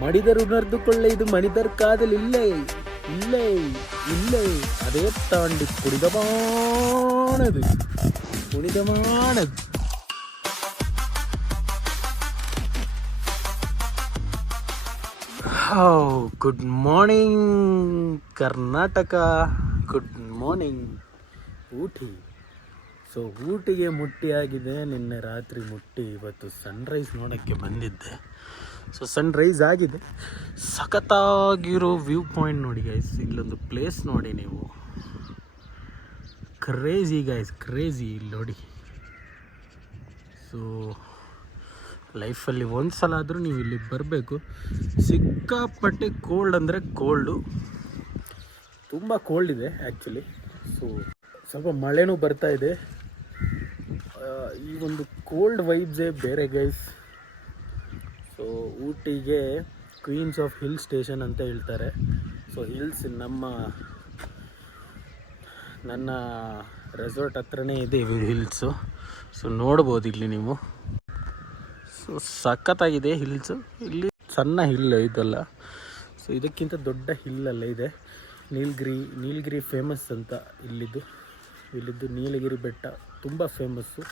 ಮಡಿದರು ನಡೆದುಕೊಳ್ಳೆ ಇದು ಮನಿದರ್ ಕಾದಲ್ ಇಲ್ಲೇ ಇಲ್ಲೇ ಇಲ್ಲೇ ಅದೇ ತಾಂಡಿ ಕುಡಿದಮಾನದು ಕುಣಿದಮಾನದು. Good morning Karnataka, good morning Ooty. So ಊಟಿಗೆ ಮುಟ್ಟಿಯಾಗಿದೆ, ನಿನ್ನೆ ರಾತ್ರಿ ಮುಟ್ಟಿ ಇವತ್ತು ಸನ್ರೈಸ್ ನೋಡೋಕ್ಕೆ ಬಂದಿದ್ದೆ. ಸೊ ಸನ್ರೈಸ್ ಆಗಿದೆ, ಸಖತ್ತಾಗಿರೋ ವ್ಯೂ ಪಾಯಿಂಟ್ ನೋಡಿ ಗೈಸ್. ಇಲ್ಲೊಂದು ಪ್ಲೇಸ್ ನೋಡಿ ನೀವು, ಕ್ರೇಜಿ ಗೈಸ್, ಕ್ರೇಜಿ. ಇಲ್ಲಿ ನೋಡಿ. ಸೊ ಲೈಫಲ್ಲಿ ಒಂದು ಸಲ ಆದರೂ ನೀವು ಇಲ್ಲಿಗೆ ಬರಬೇಕು. ಸಿಕ್ಕಾಪಟ್ಟೆ ಕೋಲ್ಡ್ ಅಂದರೆ ಕೋಲ್ಡು, ತುಂಬ ಕೋಲ್ಡ್ ಇದೆ ಆ್ಯಕ್ಚುಲಿ. ಸೊ ಸ್ವಲ್ಪ ಮಳೆನೂ ಬರ್ತಾ ಇದೆ. ಈ ಒಂದು ಕೋಲ್ಡ್ ವೈಬ್ಸೇ ಬೇರೆ ಗೈಸ್. ಸೊ ಊಟಿಗೆ ಕ್ವೀನ್ಸ್ ಆಫ್ ಹಿಲ್ ಸ್ಟೇಷನ್ ಅಂತ ಹೇಳ್ತಾರೆ. ಸೊ ಹಿಲ್ಸ್ ನನ್ನ ರೆಸಾರ್ಟ್ ಹತ್ರನೇ ಇದೆ ಹಿಲ್ಸು. ಸೊ ನೋಡ್ಬೋದು ಇಲ್ಲಿ ನೀವು. ಸೊ ಸಖತ್ತಾಗಿದೆ ಹಿಲ್ಸು. ಇಲ್ಲಿ ಸಣ್ಣ ಹಿಲ್ ಇದಲ್ಲ, ಸೊ ಇದಕ್ಕಿಂತ ದೊಡ್ಡ ಹಿಲ್ಲೆಲ್ಲ ಇದೆ. ನೀಲಗಿರಿ ಫೇಮಸ್ ಅಂತ ಇಲ್ಲಿದ್ದು ನೀಲಗಿರಿ ಬೆಟ್ಟ ತುಂಬ ಫೇಮಸ್ಸು.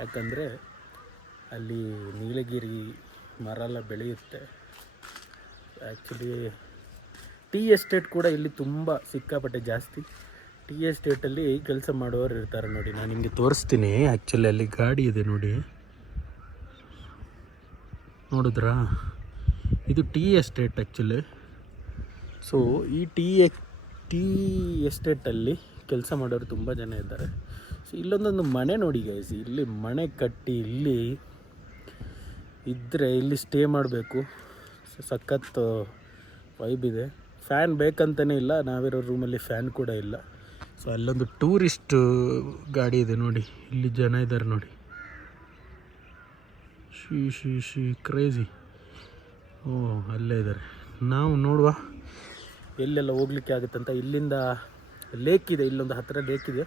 ಯಾಕಂದರೆ ಅಲ್ಲಿ ನೀಲಗಿರಿ ಮರ ಎಲ್ಲ ಬೆಳೆಯುತ್ತೆ. ಆ್ಯಕ್ಚುಲಿ ಟೀ ಎಸ್ಟೇಟ್ ಕೂಡ ಇಲ್ಲಿ ತುಂಬ ಸಿಕ್ಕಾಪಟ್ಟೆ ಜಾಸ್ತಿ. ಟೀ ಎಸ್ಟೇಟಲ್ಲಿ ಕೆಲಸ ಮಾಡೋರು ಇರ್ತಾರೆ ನೋಡಿ. ನಾನು ನಿಮಗೆ ತೋರಿಸ್ತೀನಿ. ಆ್ಯಕ್ಚುಲಿ ಅಲ್ಲಿ ಗಾಡಿ ಇದೆ ನೋಡಿ, ನೋಡಿದ್ರಾ? ಇದು ಟೀ ಎಸ್ಟೇಟ್ ಆ್ಯಕ್ಚುಲಿ. ಸೊ ಈ ಟೀ ಎಸ್ಟೇಟಲ್ಲಿ ಕೆಲಸ ಮಾಡೋರು ತುಂಬ ಜನ ಇದ್ದಾರೆ. ಸೊ ಇಲ್ಲೊಂದೊಂದು ಮನೆ ನೋಡಿ ಗೈಸ್. ಇಲ್ಲಿ ಮನೆ ಕಟ್ಟಿ ಇಲ್ಲಿ ಇದ್ದರೆ ಇಲ್ಲಿ ಸ್ಟೇ ಮಾಡಬೇಕು. ಸಖತ್ ವೈಬ್ ಇದೆ. ಫ್ಯಾನ್ ಬೇಕಂತಲೇ ಇಲ್ಲ, ನಾವಿರೋ ರೂಮಲ್ಲಿ ಫ್ಯಾನ್ ಕೂಡ ಇಲ್ಲ. ಸೊ ಅಲ್ಲೊಂದು ಟೂರಿಸ್ಟ್ ಗಾಡಿ ಇದೆ ನೋಡಿ, ಇಲ್ಲಿ ಜನ ಇದ್ದಾರೆ ನೋಡಿ. She crazy. ಅಲ್ಲೇ ಇದ್ದಾರೆ. ನಾವು ನೋಡುವ ಎಲ್ಲೆಲ್ಲ ಹೋಗ್ಲಿಕ್ಕೆ ಆಗುತ್ತಂತ. ಇಲ್ಲಿಂದ ಲೇಕ್ ಇದೆ, ಇಲ್ಲೊಂದು ಹತ್ತಿರ ಲೇಕ್ ಇದೆ.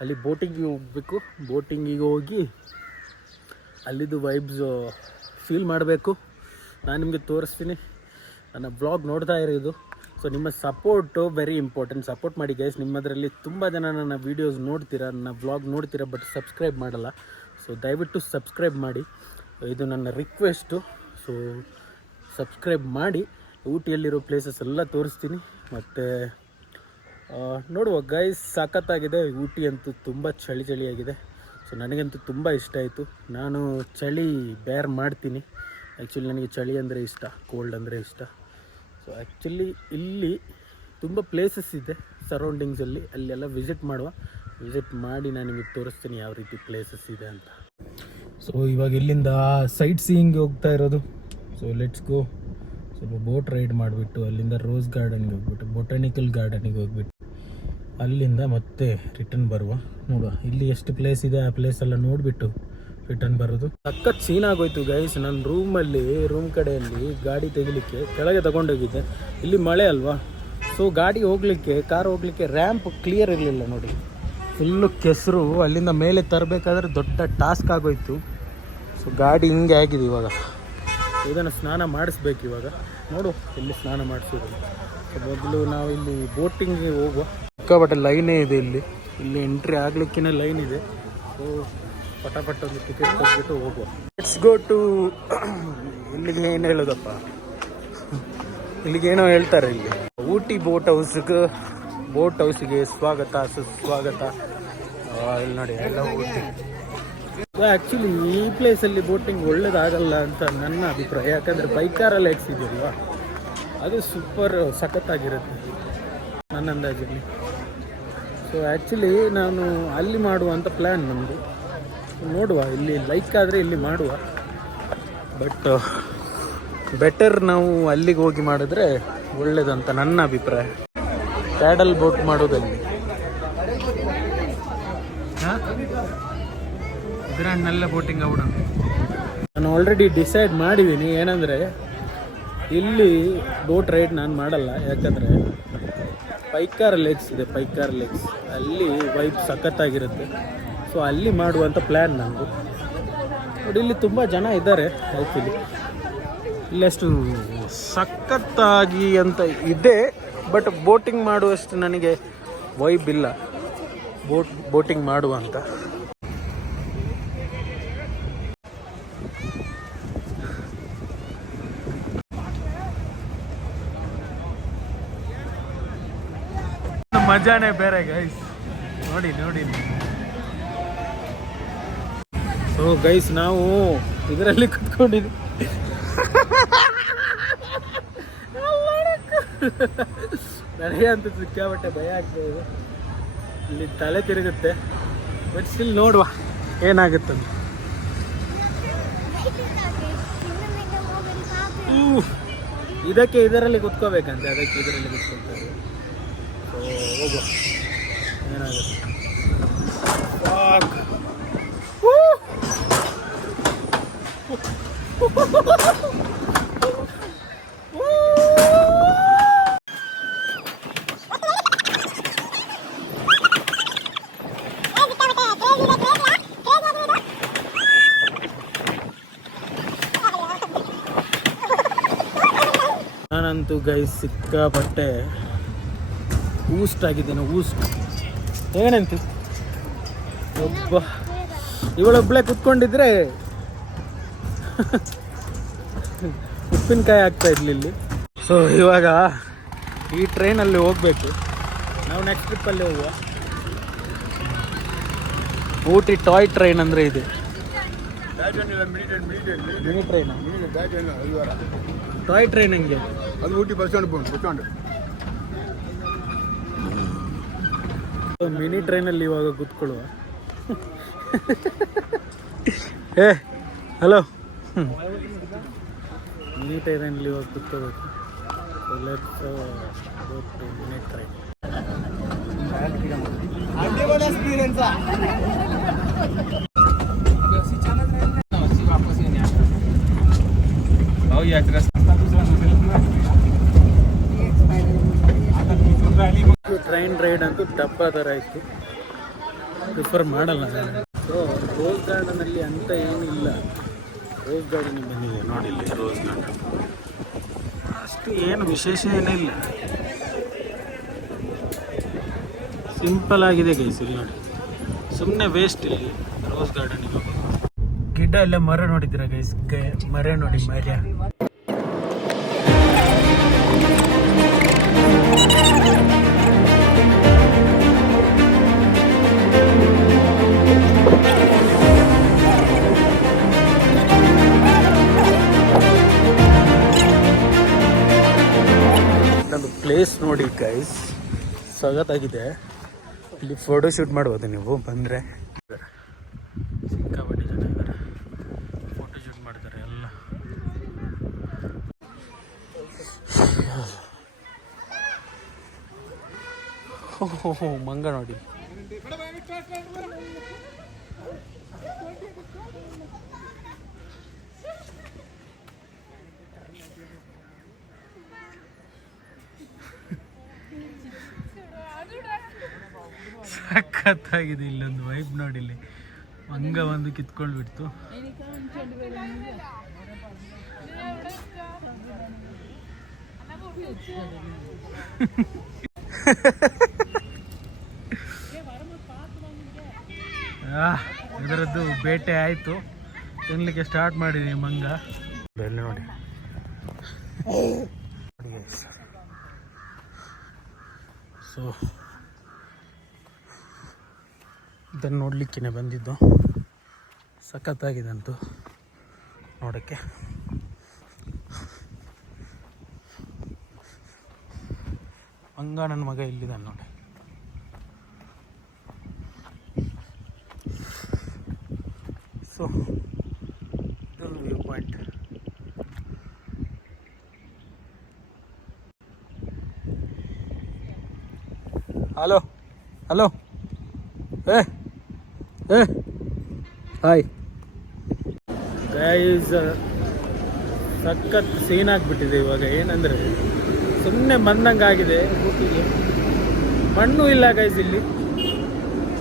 ಅಲ್ಲಿ ಬೋಟಿಂಗಿಗೆ ಹೋಗಬೇಕು. ಬೋಟಿಂಗಿಗೆ ಹೋಗಿ ಅಲ್ಲಿದ್ದು ವೈಬ್ಸು ಫೀಲ್ ಮಾಡಬೇಕು. ನಾನು ನಿಮಗೆ ತೋರಿಸ್ತೀನಿ. ನನ್ನ ಬ್ಲಾಗ್ ನೋಡ್ತಾ ಇರೋದು. ಸೊ ನಿಮ್ಮ ಸಪೋರ್ಟು ವೆರಿ ಇಂಪಾರ್ಟೆಂಟ್. ಸಪೋರ್ಟ್ ಮಾಡಿ ಗೈಸ್. ನಿಮ್ಮದರಲ್ಲಿ ತುಂಬ ಜನ ನನ್ನ ವೀಡಿಯೋಸ್ ನೋಡ್ತೀರಾ, ನನ್ನ ಬ್ಲಾಗ್ ನೋಡ್ತೀರಾ, ಬಟ್ ಸಬ್ಸ್ಕ್ರೈಬ್ ಮಾಡಲ್ಲ. ಸೊ ದಯವಿಟ್ಟು ಸಬ್ಸ್ಕ್ರೈಬ್ ಮಾಡಿ, ಇದು ನನ್ನ ರಿಕ್ವೆಸ್ಟು. ಸೊ ಸಬ್ಸ್ಕ್ರೈಬ್ ಮಾಡಿ. ಊಟಿಯಲ್ಲಿರೋ ಪ್ಲೇಸಸ್ ಎಲ್ಲ ತೋರಿಸ್ತೀನಿ. ಮತ್ತು ನೋಡುವ ಗೈಸ್, ಸಖತ್ತಾಗಿದೆ. ಊಟಿ ಅಂತೂ ತುಂಬ ಚಳಿಯಾಗಿದೆ. ಸೊ ನನಗಂತೂ ತುಂಬ ಇಷ್ಟ ಆಯಿತು. ನಾನು ಚಳಿ ಬೇರ್ ಮಾಡ್ತೀನಿ. ಆ್ಯಕ್ಚುಲಿ ನನಗೆ ಚಳಿ ಅಂದರೆ ಇಷ್ಟ, ಕೋಲ್ಡ್ ಅಂದರೆ ಇಷ್ಟ. ಸೊ ಆ್ಯಕ್ಚುಲಿ ಇಲ್ಲಿ ತುಂಬ ಪ್ಲೇಸಸ್ ಇದೆ ಸರೌಂಡಿಂಗ್ಸಲ್ಲಿ. ಅಲ್ಲೆಲ್ಲ ವಿಸಿಟ್ ಮಾಡಿ ನಾನು ನಿಮಗೆ ತೋರಿಸ್ತೀನಿ ಯಾವ ರೀತಿ ಪ್ಲೇಸಸ್ ಇದೆ ಅಂತ. ಸೊ ಇವಾಗ ಇಲ್ಲಿಂದ ಸೈಟ್ ಸೀಯಿಂಗ್ ಹೋಗ್ತಾ ಇರೋದು. So let's go. ಸ್ವಲ್ಪ ಬೋಟ್ ರೈಡ್ ಮಾಡಿಬಿಟ್ಟು ಅಲ್ಲಿಂದ ರೋಸ್ ಗಾರ್ಡನ್ಗೆ ಹೋಗ್ಬಿಟ್ಟು, ಬೊಟಾನಿಕಲ್ ಗಾರ್ಡನಿಗೆ ಹೋಗ್ಬಿಟ್ಟು ಅಲ್ಲಿಂದ ಮತ್ತೆ ರಿಟರ್ನ್ ಬರುವ. ನೋಡುವ ಇಲ್ಲಿ ಎಷ್ಟು ಪ್ಲೇಸ್ ಇದೆ, ಆ ಪ್ಲೇಸ್ ಎಲ್ಲ ನೋಡಿಬಿಟ್ಟು ರಿಟರ್ನ್ ಬರೋದು. ಸಖತ್ ಸೀನ್ ಆಗೋಯ್ತು ಗೈಸ್. ನಾನು ರೂಮ್ ಕಡೆಯಲ್ಲಿ ಗಾಡಿ ತೆಗಿಲಿಕ್ಕೆ ಕೆಳಗೆ ತಗೊಂಡೋಗಿದ್ದೆ. ಇಲ್ಲಿ ಮಳೆ ಅಲ್ವಾ, ಸೊ ಗಾಡಿ ಹೋಗಲಿಕ್ಕೆ, ಕಾರ್ ಹೋಗಲಿಕ್ಕೆ ರ್ಯಾಂಪ್ ಕ್ಲಿಯರ್ ಇರಲಿಲ್ಲ ನೋಡಿ. ಫುಲ್ಲು ಕೆಸರು. ಅಲ್ಲಿಂದ ಮೇಲೆ ತರಬೇಕಾದ್ರೆ ದೊಡ್ಡ ಟಾಸ್ಕ್ ಆಗೋಯ್ತು. ಸೊ ಗಾಡಿ ಹಿಂಗೆ ಆಗಿದೆ. ಇವಾಗ ಇದನ್ನು ಸ್ನಾನ ಮಾಡಿಸ್ಬೇಕು. ಇವಾಗ ನೋಡು ಇಲ್ಲಿ ಸ್ನಾನ ಮಾಡಿಸೋದು. ಮೊದಲು ನಾವು ಇಲ್ಲಿ ಬೋಟಿಂಗ್ಗೆ ಹೋಗುವ. ಸಿಕ್ಕಾಪಟ್ಟೆ ಲೈನೇ ಇದೆ ಇಲ್ಲಿ ಎಂಟ್ರಿ ಆಗ್ಲಿಕ್ಕಿನ ಲೈನ್ ಇದೆ. ಸೊ ಪಟಾಪಟ್ ಒಂದು ಟಿಕೆಟ್ ಕೊಟ್ಬಿಟ್ಟು ಹೋಗುವ. Let's go to. ಇಲ್ಲಿಗೆ ಏನು ಹೇಳೋದಪ್ಪ, ಇಲ್ಲಿಗೇನೋ ಹೇಳ್ತಾರೆ. ಇಲ್ಲಿ ಊಟಿ ಬೋಟ್ ಹೌಸಿಗೆ ಸ್ವಾಗತ ಸುಸ್ವಾಗತ. ಇಲ್ಲಿ ನೋಡಿ ಎಲ್ಲ ಊಟಿ. ಆ್ಯಕ್ಚುಲಿ ಈ ಪ್ಲೇಸಲ್ಲಿ ಬೋಟಿಂಗ್ ಒಳ್ಳೇದಾಗಲ್ಲ ಅಂತ ನನ್ನ ಅಭಿಪ್ರಾಯ. ಯಾಕಂದರೆ ಬೈಕಾರಲ್ಲಿ ಎಕ್ಸಿದೆಯಲ್ವ, ಅದು ಸೂಪರ್ ಸಖತ್ತಾಗಿರುತ್ತೆ ನನ್ನ ಅಂದಾಜಲ್ಲಿ. ಸೊ ಆ್ಯಕ್ಚುಲಿ ನಾನು ಅಲ್ಲಿ ಮಾಡುವಂಥ ಪ್ಲ್ಯಾನ್ ನಮ್ಮದು. ನೋಡುವ, ಇಲ್ಲಿ ಲೈಕ್ ಆದರೆ ಇಲ್ಲಿ ಮಾಡುವ. ಬಟ್ ಬೆಟರ್ ನಾವು ಅಲ್ಲಿಗೆ ಹೋಗಿ ಮಾಡಿದ್ರೆ ಒಳ್ಳೇದಂತ ನನ್ನ ಅಭಿಪ್ರಾಯ. ಪ್ಯಾಡಲ್ ಬೋಟ್ ಮಾಡೋದಲ್ಲಿ ಇದರನ್ನೆಲ್ಲ ಬೋಟಿಂಗ್ ಔಡ. ನಾನು ಆಲ್ರೆಡಿ ಡಿಸೈಡ್ ಮಾಡಿದ್ದೀನಿ ಏನಂದರೆ ಇಲ್ಲಿ ಬೋಟ್ ರೈಡ್ ನಾನು ಮಾಡಲ್ಲ. ಯಾಕಂದರೆ ಪೈಕಾರ್ ಲೇಕ್ಸ್ ಇದೆ, ಪೈಕಾರ್ ಲೇಕ್ಸ್ ಅಲ್ಲಿ ವೈಬ್ ಸಖತ್ತಾಗಿರುತ್ತೆ. ಸೊ ಅಲ್ಲಿ ಮಾಡುವಂಥ ಪ್ಲ್ಯಾನ್ ನಮ್ಮದು. ನೋಡಿ ಇಲ್ಲಿ ತುಂಬ ಜನ ಇದ್ದಾರೆ. ಆ್ಯಕ್ಚುಲಿ ಇಲ್ಲಷ್ಟು ಸಖತ್ತಾಗಿ ಅಂತ ಇದೆ, ಬಟ್ ಬೋಟಿಂಗ್ ಮಾಡುವಷ್ಟು ನನಗೆ ವೈಬ್ ಇಲ್ಲ ಬೋಟಿಂಗ್ ಮಾಡುವ ಅಂತ. ಮಜಾನೇ ಬೇರೆ ಗೈಸ್, ನೋಡಿ ನೋಡಿ. ಸೊ ಗೈಸ್, ನಾವು ಇದರಲ್ಲಿ ಕುತ್ಕೊಂಡಿದ್ವಿ. ನನಗೆ ಅಂತ ಸಿಕ್ಕಾಬಟ್ಟೆ ಭಯ ಆಗ್ತದೆ, ಇಲ್ಲಿ ತಲೆ ತಿರುಗುತ್ತೆ. ಬಟ್ ಸ್ಟಿಲ್ ನೋಡುವ ಏನಾಗುತ್ತಂತ. ಇದಕ್ಕೆ ಇದರಲ್ಲಿ ಕುತ್ಕೋಬೇಕಂತೆ, ಅದಕ್ಕೆ ಇದರಲ್ಲಿ ಕುತ್ಕೊಳ್ತಾರೆ. ಸೊ ಹೋಗುವ ಏನಾಗುತ್ತೆ. ನಾನಂತೂ ಗೈಸ್ ಸಿಕ್ಕಾಪಟ್ಟೆ ಊಸ್ಟ್ ಆಗಿದ್ದೇನೆ. ಏನಂತ ಇವಳೊಬ್ಬಳೆ ಕುತ್ಕೊಂಡಿದ್ರೆ ಉಪ್ಪಿನಕಾಯಿ ಆಗ್ತಾ ಇರ್ಲಿ ಇಲ್ಲಿ. ಸೊ ಇವಾಗ ಈ ಟ್ರೈನಲ್ಲಿ ಹೋಗ್ಬೇಕು ನಾವು. ನೆಕ್ಸ್ಟ್ ಟ್ರಿಪ್ಪಲ್ಲಿ ಹೋಗುವ. ಊಟಿ ಟಾಯ್ ಟ್ರೈನ್ ಅಂದರೆ ಇದೆ. ಮಿನಿ ಟ್ರೈನ್, ಟಾಯ್ ಟ್ರೈನ್ ಹಂಗೆ ಅದು ಊಟಿ ಬಸ್ ಸ್ಟ್ಯಾಂಡ್. ಮಿನಿ ಟ್ರೈನಲ್ಲಿ ಇವಾಗ ಕೂತ್ಕೊಳ್ಳುವ. ಏ ಹಲೋ, ಮಿನಿ ಟ್ರೈನಲ್ಲಿ ಇವಾಗ ಕೂತ್ಕೋಬೇಕು. ಮಿನಿ ಟ್ರೈನ್ ಟ್ರೈನ್ ರೈಡ್ ಅಂತೂ ಡಬ್ಬ ಥರ ಇತ್ತು, ಪ್ರಿಫರ್ ಮಾಡಲ್ಲ ನಾನು. ಸೊ ರೋಸ್ ಗಾರ್ಡನಲ್ಲಿ ಅಂತ ಏನಿಲ್ಲ. ರೋಸ್ ಗಾರ್ಡನಿಗೆ ಬಂದಿದೆ ನೋಡಿ, ಇಲ್ಲಿ ರೋಸ್ ಗಾರ್ಡನ್ ಅಷ್ಟು ಏನು ವಿಶೇಷ ಏನಿಲ್ಲ, ಸಿಂಪಲ್ ಆಗಿದೆ ಗೈಸ್. ಇಲ್ಲಿ ನೋಡಿ, ಸುಮ್ಮನೆ ವೇಸ್ಟ್ ಇಲ್ಲಿ ರೋಸ್ ಗಾರ್ಡನಿಗೆ. ಗಿಡ ಎಲ್ಲ ಮರ ನೋಡಿದ್ದೀರಾ ಗೈಸ್? ಮರ ನೋಡಿ, ಮರ. ನಮ್ಮದು ಪ್ಲೇಸ್ ನೋಡಿ ಗೈಸ್, ಸಖತ್ತಾಗಿದೆ. ಇಲ್ಲಿ ಫೋಟೋ ಶೂಟ್ ಮಾಡ್ಬೋದು ನೀವು ಬಂದರೆ. ಸಿಕ್ಕಾಪಟ್ಟೆ ಜನ ಇದ್ದಾರೆ, ಫೋಟೋ ಶೂಟ್ ಮಾಡ್ತಾರೆ ಎಲ್ಲ. ಮಂಗ ನೋಡಿ. ಸಖತ್ತಾಗಿದೆ. ಇಲ್ಲೊಂದು ವೈಬ್ ನೋಡಿ, ಇಲ್ಲಿ ಮಂಗ ಒಂದು ಕಿತ್ಕೊಳ್ಬಿಡ್ತು. ಇದರದ್ದು ಬೇಟೆ ಆಯಿತು, ತಿನ್ಲಿಕ್ಕೆ ಸ್ಟಾರ್ಟ್ ಮಾಡಿದೀನಿ ಮಂಗ. ಬೆಲೆ ನೋಡಿ. ಸೊ ಇದನ್ನು ನೋಡಲಿಕ್ಕೆ ಬಂದಿದ್ದು. ಸಖತ್ತಾಗಿದಂತು ನೋಡೋಕ್ಕೆ. ಮಂಗ ನನ್ನ ಮಗ ಇಲ್ಲಿದ್ದಾನೆ ನೋಡಿ. ಸೊ ಇದೊಂದು view point. Hello hello, hi guys. ಸಖತ್ ಸೀನ್ ಆಗಿಬಿಟ್ಟಿದೆ ಇವಾಗ. ಏನಂದರೆ ಸುಮ್ಮನೆ ಬಂದಂಗೆ ಆಗಿದೆ ಊಟಿಗೆ. ಮಣ್ಣು ಇಲ್ಲ ಗೈಸ್ ಇಲ್ಲಿ.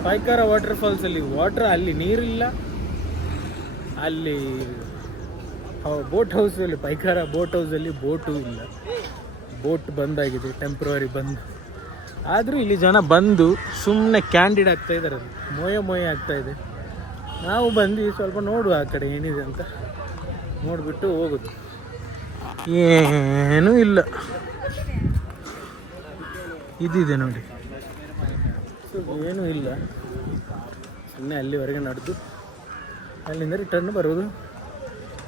ಪೈಕಾರ ವಾಟರ್ ಫಾಲ್ಸಲ್ಲಿ ವಾಟ್ರ್, ಅಲ್ಲಿ ನೀರಿಲ್ಲ, ಅಲ್ಲಿ ಬೋಟ್ ಹೌಸಲ್ಲಿ ಪೈಕಾರ ಬೋಟ್ ಹೌಸಲ್ಲಿ ಬೋಟು ಇಲ್ಲ, ಬೋಟ್ ಬಂದಾಗಿದೆ, ಟೆಂಪ್ರವರಿ ಬಂದು. ಆದರೂ ಇಲ್ಲಿ ಜನ ಬಂದು ಸುಮ್ಮನೆ ಕ್ಯಾಂಡಿಡ್ ಆಗ್ತಾ ಇದ್ದಾರೆ, ಮೊಯ ಆಗ್ತಾಯಿದೆ. ನಾವು ಬಂದು ಸ್ವಲ್ಪ ನೋಡುವ ಆ ಕಡೆ ಏನಿದೆ ಅಂತ ನೋಡಿಬಿಟ್ಟು ಹೋಗೋದು. ಏನೂ ಇಲ್ಲ, ಇದಿದೆ ನೋಡಿ, ಸೊ ಏನೂ ಇಲ್ಲ. ಸುಮ್ಮನೆ ಅಲ್ಲಿವರೆಗೆ ನಡೆದು ಅಲ್ಲಿಂದ ರಿಟರ್ನ್ ಬರೋದು.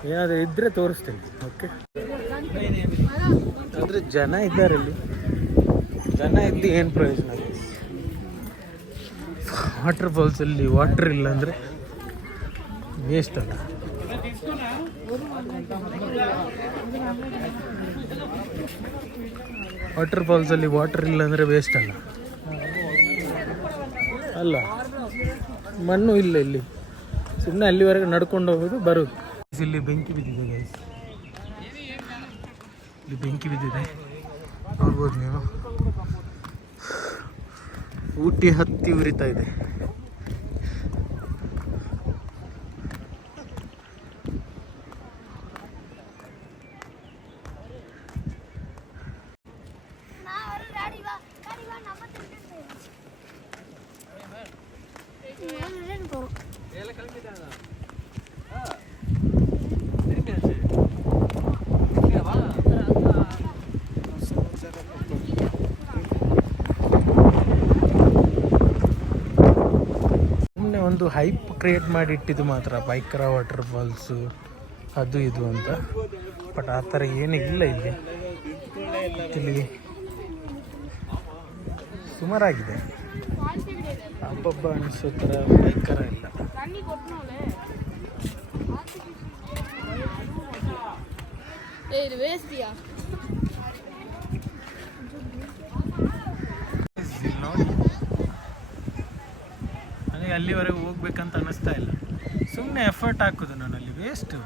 ಏನಾದರೂ ಇದ್ದರೆ ತೋರಿಸ್ತೇನೆ. ಓಕೆ, ಆದರೆ ಜನ ಇದ್ದಾರೆ ಇಲ್ಲಿ, ಜನ ಇದ್ದು ಏನು ಪ್ರಯೋಜನ? ವಾಟರ್ ಫಾಲ್ಸಲ್ಲಿ ವಾಟರ್ ಇಲ್ಲ ಅಂದರೆ ವೇಸ್ಟ್ ಅಲ್ಲ. ವಾಟರ್ ಫಾಲ್ಸಲ್ಲಿ ವಾಟರ್ ಇಲ್ಲ ಅಂದರೆ ವೇಸ್ಟ್ ಅಲ್ಲ ಅಲ್ಲ, ಮಣ್ಣು ಇಲ್ಲ ಇಲ್ಲಿ, ಸುಮ್ಮನೆ ಅಲ್ಲಿವರೆಗೆ ನಡ್ಕೊಂಡು ಹೋಗೋದು ಬರೋದು. ಇಲ್ಲಿ ಬೆಂಕಿ ಬಿದ್ದಿದೆ ಗೈಸ್, ಇಲ್ಲಿ ಬೆಂಕಿ ಬಿದ್ದಿದೆ ನೋಡ್ಬೋದು ನೀವು. ಊಟಿ ಹತ್ತಿ ಉರಿತಾ ಇದೆ. ಒಂದು ಹೈಪ್ ಕ್ರಿಯೇಟ್ ಮಾಡಿ ಇಟ್ಟಿದ್ದು ಮಾತ್ರ, ಬೈಕರ ವಾಟರ್ ಫಾಲ್ಸು ಅದು ಇದು ಅಂತ. ಬಟ್ ಆ ಥರ ಏನೂ ಇಲ್ಲ ಇಲ್ಲಿ. ಇಲ್ಲಿ ಸುಮಾರಾಗಿದೆ, ಹಬ್ಬಬ್ಬ ಅನಿಸೋ ಥರ ಬೈಕರ ಇಲ್ಲ. ನನಗೆ ಅಲ್ಲಿವರೆಗೆ ಹೋಗ್ಬೇಕಂತ ಅನ್ನಿಸ್ತಾ ಇಲ್ಲ. ಸುಮ್ಮನೆ ಎಫರ್ಟ್ ಹಾಕೋದು ನಾನು ಅಲ್ಲಿ, ವೇಸ್ಟು.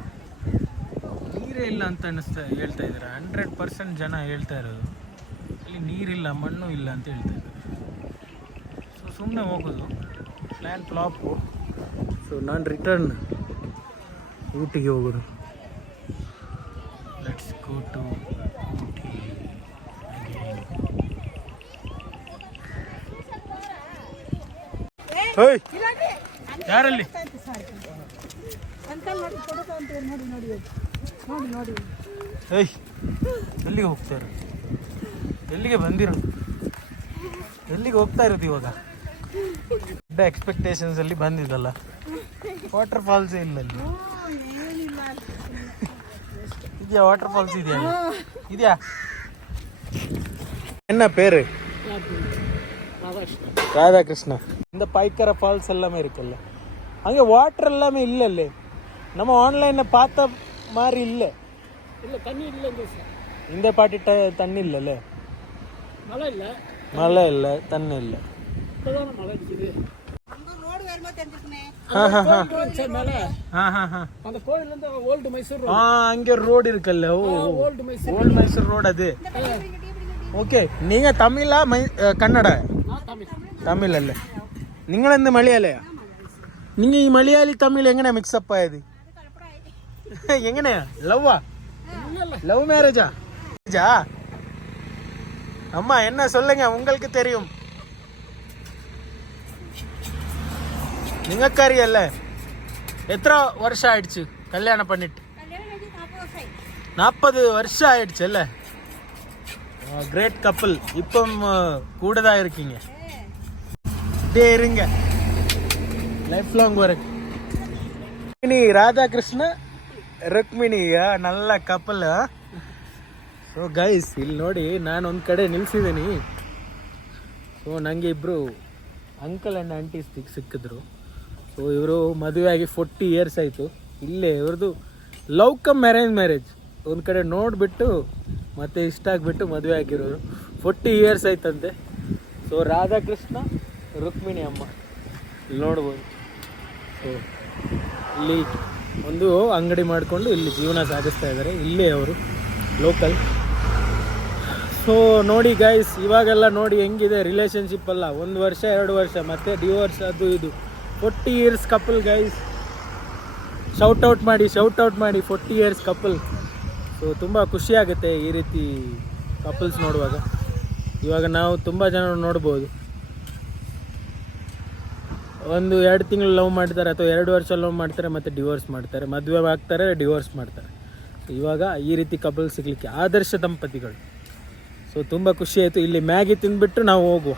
ನೀರೇ ಇಲ್ಲ ಅಂತ ಹೇಳ್ತಾ ಇದ್ದಾರೆ. 100% ಜನ ಹೇಳ್ತಾ ಇರೋದು ಅಲ್ಲಿ ನೀರಿಲ್ಲ, ಮಣ್ಣು ಇಲ್ಲ ಅಂತ ಹೇಳ್ತಾ ಇದ್ದಾರೆ. ಸೊ ಸುಮ್ಮನೆ ಹೋಗೋದು, ಪ್ಲ್ಯಾನ್ ಫ್ಲಾಪು. ಸೊ ನಾನು ರಿಟರ್ನ್ ಊಟಿಗೆ ಹೋಗೋದು. Let's go to Ooty. ಓಯ್, ಯಾರಲ್ಲಿ? ಏಯ್, ಎಲ್ಲಿಗೆ ಹೋಗ್ತಾರೆ? ಎಲ್ಲಿಗೆ ಬಂದಿರೋದು? ಎಲ್ಲಿಗೆ ಹೋಗ್ತಾ ಇರೋದು ಇವಾಗ? ದೊಡ್ಡ ಎಕ್ಸ್ಪೆಕ್ಟೇಷನ್ಸಲ್ಲಿ ಬಂದಿದ್ದಲ್ಲ, ವಾಟರ್ ಫಾಲ್ಸ್ ಇಲ್ಲ ಅಲ್ಲಿ. ಇದೆಯಾ ವಾಟರ್ ಫಾಲ್ಸ್? ಇದೆಯಾ? என்ன பேரு? ராதாகிருஷ்ணா. இந்த பைக்கர ஃபால்ஸ் எல்லாமே இருக்குல்ல, அங்கே வாட்டர் எல்லாமே இல்லைல்ல. நம்ம ஆன்லைனில் பார்த்த மாதிரி இல்லை. இல்லை, தண்ணி இல்லை இந்த பாட்டி. தண்ணி இல்லைல்ல, மழை இல்லை, தண்ணி இல்லை. அங்கே ரோடு இருக்குல்ல, ஓல்டு மைசூர் ரோடு அது. ഓക്കെ, നിങ്ങൾ തമിഴാ കന്നഡ? തമിഴ് അല്ലേ? നിങ്ങളെന്ത് മലയാളിയാ? നിങ്ങൾ ഈ മലയാളി തമിഴ് എങ്ങനെയാ മിക്സപ്പ് ആയത്? എങ്ങനെയാ? ലവാ? ലവ് மேரேஜா? அம்மா என்ன சொல்லுங்க, உங்களுக்கு தெரியும். നിങ്ങൾക്ക് അറിയല്ല? എത്ര വർഷം ആയിடுச்சு കല്യാണം பண்ணிட்டு? 40 வருஷம் ஆயிடுச்சு அല്ലേ? கிரேட் கப்பல். இப்போ கூட தான் இருக்கீங்க, இப்படியே இருங்க லைஃப் லாங் வரைக்கும். ರಾಧಾಕೃಷ್ಣ ರುಕ್ಮಿಣಿಯ நல்ல ಕಪಲ್. ಸೊ ಗೈಸ್, ಇಲ್ಲಿ ನೋಡಿ, ನಾನು ಒಂದು ಕಡೆ ನಿಲ್ಸಿದ್ದೀನಿ. ಸೊ ನನಗೆ ಇಬ್ಬರು ಅಂಕಲ್ ಆ್ಯಂಡ್ ಆಂಟಿ ಸಿಕ್ಕಿದ್ರು. ಸೊ ಇವರು ಮದುವೆ ಆಗಿ 40 years ಆಯಿತು. ಇಲ್ಲೇ ಇವ್ರದ್ದು ಲವ್ ಕಮ್ ಅರೇಂಜ್ ಮ್ಯಾರೇಜ್. ಒಂದು ಕಡೆ ನೋಡಿಬಿಟ್ಟು ಮತ್ತೆ ಇಷ್ಟ ಆಗಿಬಿಟ್ಟು ಮದುವೆ ಆಗಿರೋರು. 40 years ಆಯ್ತಂತೆ. ಸೊ ರಾಧಾಕೃಷ್ಣ ರುಕ್ಮಿಣಿ ಅಮ್ಮ ಇಲ್ಲಿ ನೋಡ್ಬೋದು. ಸೊ ಇಲ್ಲಿ ಒಂದು ಅಂಗಡಿ ಮಾಡಿಕೊಂಡು ಇಲ್ಲಿ ಜೀವನ ಸಾಗಿಸ್ತಾ ಇದ್ದಾರೆ. ಇಲ್ಲೇ ಅವರು ಲೋಕಲ್. ಸೊ ನೋಡಿ ಗೈಸ್, ಇವಾಗೆಲ್ಲ ನೋಡಿ ಹೆಂಗಿದೆ ರಿಲೇಷನ್ಶಿಪ್ ಅಲ್ಲ. 1 ವರ್ಷ 2 ವರ್ಷ ಮತ್ತೆ ಡಿವೋರ್ಸ್, ಅದು ಇದು. 40 years couple guys. Shout out ಮಾಡಿ 40 ಇಯರ್ಸ್ ಕಪಲ್. ಸೊ ತುಂಬ ಖುಷಿಯಾಗುತ್ತೆ ಈ ರೀತಿ ಕಪಲ್ಸ್ ನೋಡುವಾಗ. ಇವಾಗ ನಾವು ತುಂಬ ಜನ ನೋಡ್ಬೋದು, 1-2 ತಿಂಗಳು ಲವ್ ಮಾಡ್ತಾರೆ ಅಥವಾ 2 ವರ್ಷ ಲವ್ ಮಾಡ್ತಾರೆ, ಮತ್ತು ಡಿವೋರ್ಸ್ ಮಾಡ್ತಾರೆ, ಮದುವೆ ಆಗ್ತಾರೆ, ಡಿವೋರ್ಸ್ ಮಾಡ್ತಾರೆ. ಸೊ ಇವಾಗ ಈ ರೀತಿ ಕಪಲ್ ಸಿಗಲಿಕ್ಕೆ ಆದರ್ಶ ದಂಪತಿಗಳು. ಸೊ ತುಂಬ ಖುಷಿ ಆಯಿತು. ಇಲ್ಲಿ ಮ್ಯಾಗಿ ತಿಂದುಬಿಟ್ಟು ನಾವು ಹೋಗುವ.